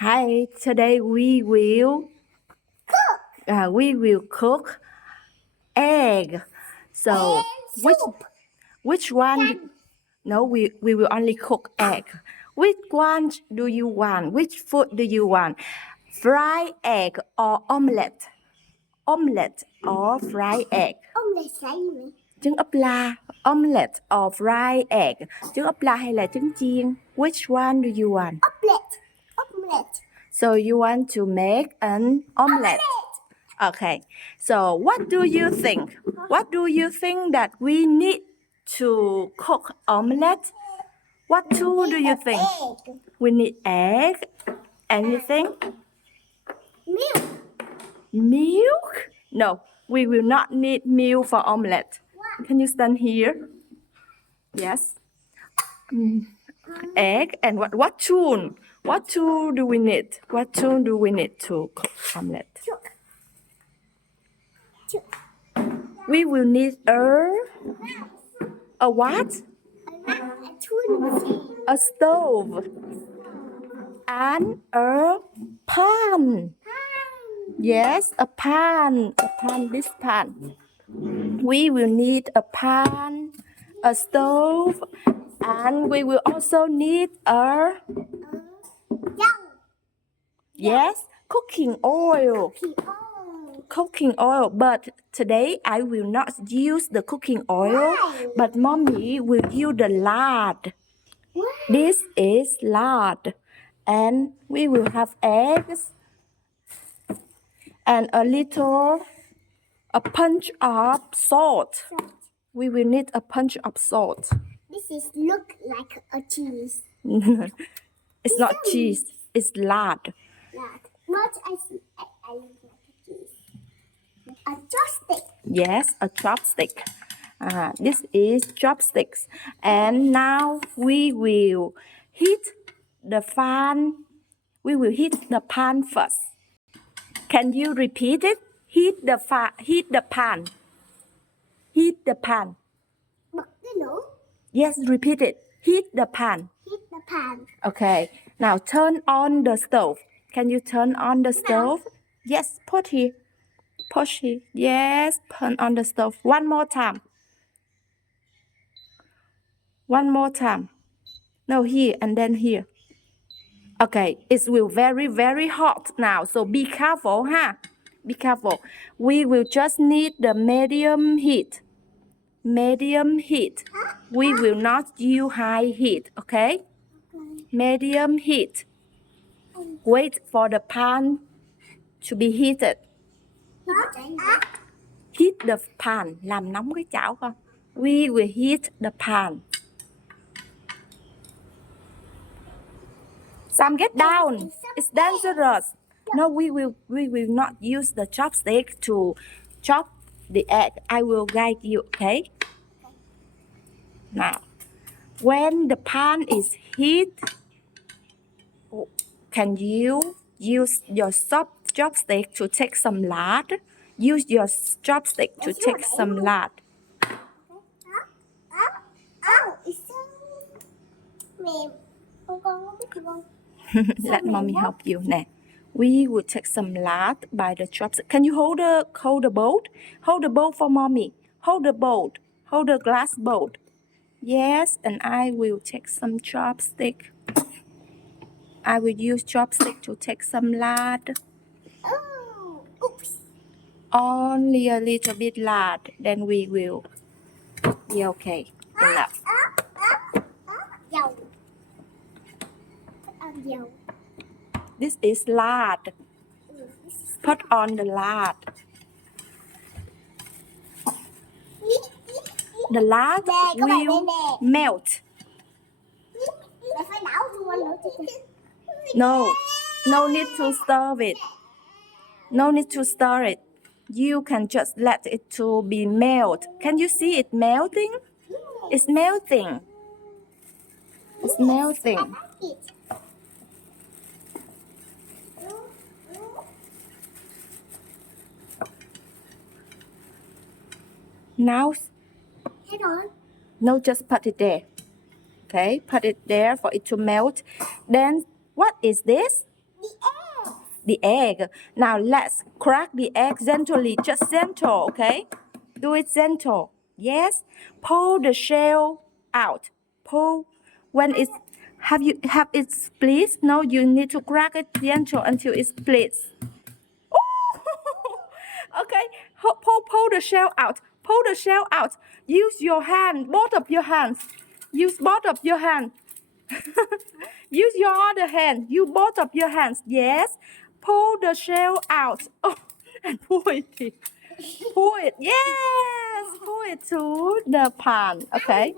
Hi, today we will cook egg. So which one? No, we will only cook egg. Which one do you want? Which food do you want? Fried egg or omelette? Omelette or fried egg? Omelette là gì? Trứng ốp la. Omelette or fried egg? Trứng ốp la hay là trứng chiên? Which one do you want? Omelette. So you want to make an omelette. Okay. So what do you think? What do you think that we need to cook omelette? What tool do you think? Egg. We need egg. Anything? Milk. Milk? No, we will not need milk for omelette. Can you stand here? Yes. Egg and what tool? What tool do we need? What tool do we need to cook omelette? We will need a what? A stove and a pan. Yes, a pan. This pan. We will need a pan, a stove, and we will also need cooking oil. Cooking oil, but today I will not use the cooking oil, but mommy will use the lard. This is lard, and we will have eggs and a punch of salt. We will need a punch of salt. This is look like a cheese. It's not cheese, it's lard. What I see, I look like a cheese. A chopstick. Yes, a chopstick. This is chopsticks. And now we will heat the pan. We will heat the pan first. Can you repeat it? Heat the pan. Heat the pan. Bật cái lửa. Yes, repeat it. Heat the pan. Heat the pan. Okay. Now turn on the stove. Can you turn on the stove? Yes, push here. Yes, turn on the stove. One more time. No, here and then here. Okay, it will very hot now. So be careful, huh? Be careful. We will just need the medium heat. We will not use high heat, okay? Medium heat. Wait for the pan to be heated. Heat the pan. Làm nóng cái chảo con. We will heat the pan. Sam, get down. It's dangerous. No, we will not use the chopstick to chop the egg. I will guide you, okay? Now, when the pan is heat, can you use your chopstick to take some lard? Use your chopstick to take some lard. It's so mềm. Con có biết gì không? Let mommy help you. Nè. We will take some lard by the chopstick. Can you hold the bowl? Hold the bowl for mommy. Hold the bowl. Hold the glass bowl. Yes, and I will take some chopstick. I will use chopstick to take some lard. Oh, oops. Only a little bit lard. Then we will be okay. Enough. Dầu. Dầu. This is lard. Put on the lard. The lard will melt. Phải đảo thua nữa. No need to stir it. No need to stir it. You can just let it to be melt. Can you see it melting? It's melting. It's melting. Now, no, just put it there. Okay, put it there for it to melt. Then, what is this? The the egg. Now let's crack the egg gently, just gentle, okay? Do it gentle. Yes. Pull the shell out. Pull. When it's have it split? No, you need to crack it gentle until it splits. Okay, pull the shell out. Pull the shell out. Use your hand, both of your hands. Use both of your hands. Use your other hand. Use both of your hands. Yes. Pull the shell out. Oh, and pull it. Pull it. Yes. Pull it to the pan. Okay.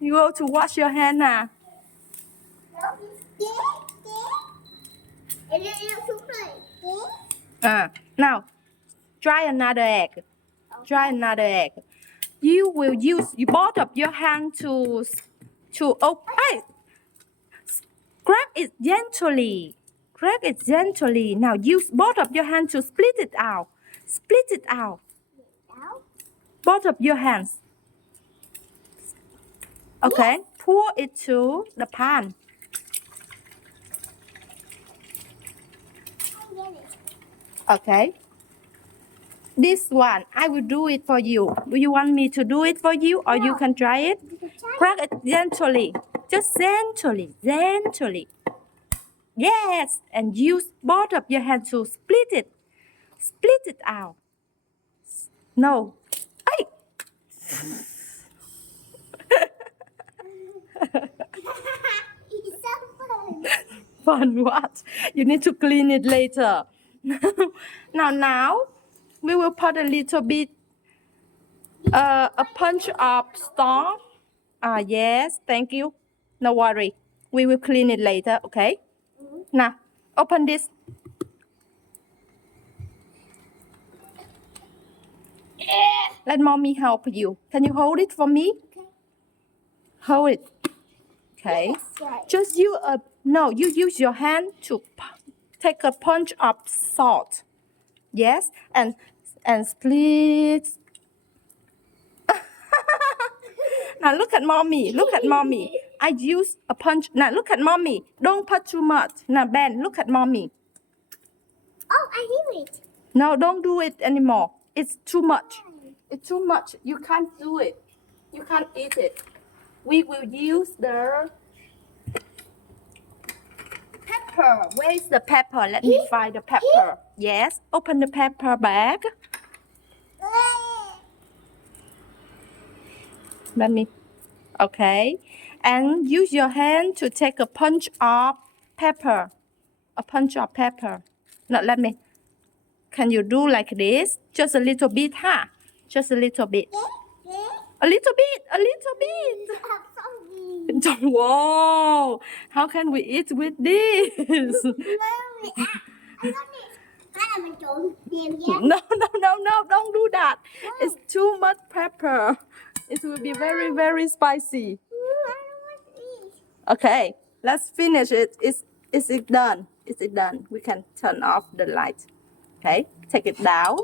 You go to wash your hand now. Now, try another egg. Try another egg. You will use both of your hand to open. Crack it gently. Crack it gently. Now use both of your hands to split it out. Split it out. Both of your hands. Okay. Pour it to the pan. Okay. This one, I will do it for you. Do you want me to do it for you or you can try it? Crack it gently. Just gently. Gently. Yes. And use both of your hands to split it. Split it out. No. Hey. It's so fun. Fun what? You need to clean it later. Now we will put a little bit a punch of star. Yes, thank you. No worry. We will clean it later, okay? Now, open this. Let mommy help you. Can you hold it for me? Hold it. Okay. Just you use your hand to take a punch of salt. Yes, and split. Now look at mommy. Look at mommy. I use a punch. Now look at mommy. Don't put too much. Now Ben, look at mommy. Oh, I hear it. No, don't do it anymore. It's too much. It's too much. You can't do it. You can't eat it. We will use the pepper. Where is the pepper? Let me find the pepper. Yes. Open the pepper bag. Let me. Okay. And use your hand to take a punch of pepper. A punch of pepper. No, let me. Can you do like this? Just a little bit, huh? Just a little bit. A little bit. A little bit. Wow. How can we eat with this? No, don't do that. It's too much pepper. It will be very, very spicy. Okay, let's finish it. Is it done? Is it done? We can turn off the light. Okay, take it down.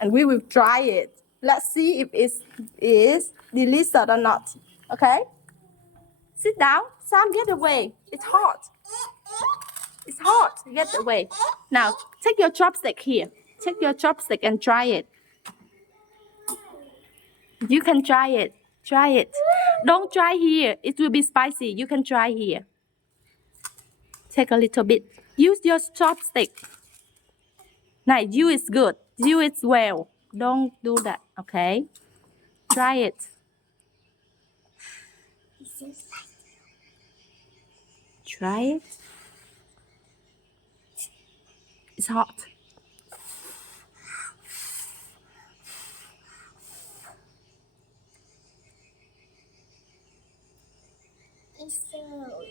And we will try it. Let's see if it is delicious or not. Okay? Sit down. Sam, get away. It's hot. It's hot. Get away. Now, take your chopstick here. Take your chopstick and try it. You can try it. Try it. Don't try here. It will be spicy. You can try here. Take a little bit. Use your chopstick. Now, you is good. You is well. Don't do that. Okay? Try it. Try it. It's hot. It's so...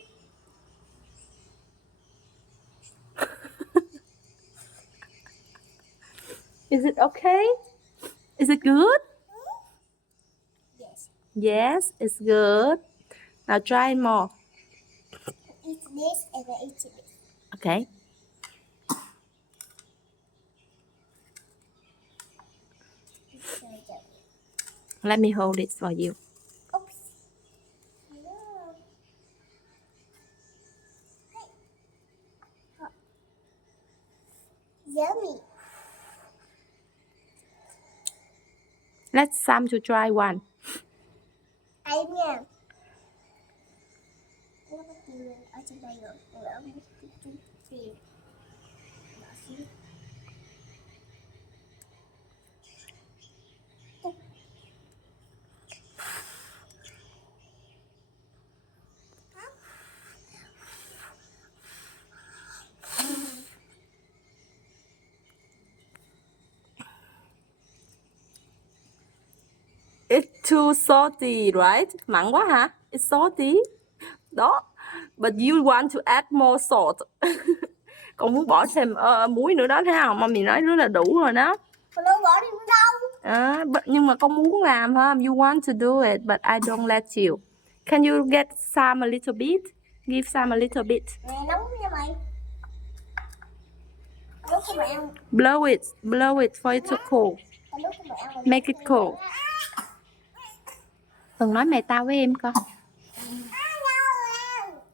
Is it okay? Is it good? Yes. Yes, it's good. Now try more. Eat this and then eat this. Okay. Let me hold it for you. Oops. No. yummy. Let's Sam to try one. Ai nha. Nó có tiêu ở trên đây rồi. Còn ở bên tiền. Bỏ xuống. It's too salty, right? Mặn quá hả? It's salty. Đó. But you want to add more salt. Con muốn bỏ thêm muối nữa đó, thấy không? Mommy nói rất là đủ rồi đó. Con đâu bỏ đi nữa đâu. Nhưng mà con muốn làm ha. You want to do it, but I don't let you. Can you get Sam a little bit? Give Sam a little bit. Mẹ nóng nha mày. Lúc cho mẹ ăn. Blow it for it to cool. Lúc cho mẹ ăn. Make it cool. Từng nói mẹ tao với em coi.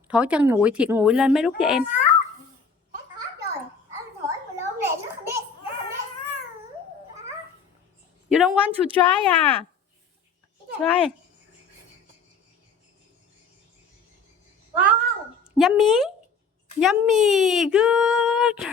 Thổi chân nguội thiệt nguội lên mới đút cho em. You don't want to try à? Try. Ngon không? Yummy. Yummy. Good.